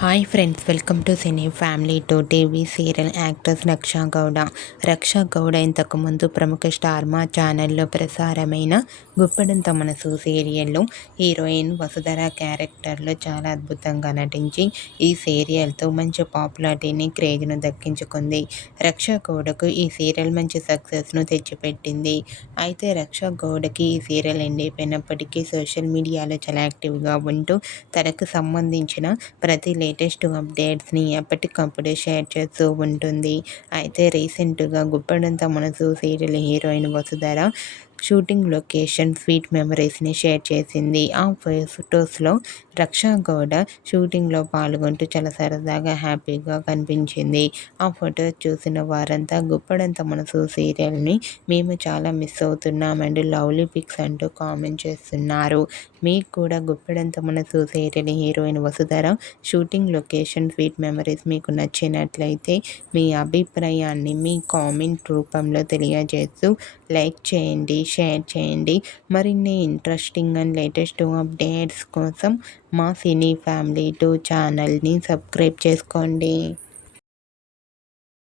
Hi friends, welcome to cine family to TV serial actress Raksha Gowda. Raksha Gowda ఇంతకుముందు ప్రముఖ star మా ఛానల్లో ప్రసారమైన గుప్పడంత మనసు సీరియల్లో హీరోయిన్ వసుధర క్యారెక్టర్లో చాలా అద్భుతంగా నటించి ఈ సీరియల్తో మంచి పాపులారిటీని, క్రేజ్ను దక్కించుకుంది. రక్షా గౌడకు ఈ సీరియల్ మంచి సక్సెస్ను తెచ్చిపెట్టింది. అయితే రక్షా గౌడకి ఈ సీరియల్ ఎండ్ అయిపోయినప్పటికీ సోషల్ మీడియాలో చాలా యాక్టివ్గా ఉంటూ తనకు సంబంధించిన ప్రతి లేటెస్ట్ అప్డేట్స్ని ఎప్పటికప్పుడు షేర్ చేస్తూ ఉంటుంది. అయితే రీసెంట్గా Guppedantha Manasu serial heroine Vasudhara shooting location sweet మెమరీస్ని షేర్ చేసింది. ఆ ఫొటోస్లో రక్షా గౌడ షూటింగ్లో పాల్గొంటూ చాలా సరదాగా హ్యాపీగా కనిపించింది. ఆ ఫొటోస్ చూసిన వారంతా గుప్పడంత మనసు సీరియల్ని మేము చాలా మిస్ అవుతున్నామండి, లవ్లీ పిక్స్ అంటూ కామెంట్ చేస్తున్నారు. మీకు కూడా Guppedantha Manasu serial heroine Vasudhara shooting location sweet memories మీకు నచ్చినట్లయితే మీ అభిప్రాయాన్ని మీ కామెంట్ రూపంలో తెలియజేస్తూ లైక్ చేయండి, షేర్ చేయండి. మరిన్ని ఇంట్రెస్టింగ్ అండ్ లేటెస్ట్ అప్డేట్స్ కోసం మా సినీ ఫ్యామిలీ 2 ఛానల్ని సబ్స్క్రైబ్ చేసుకోండి.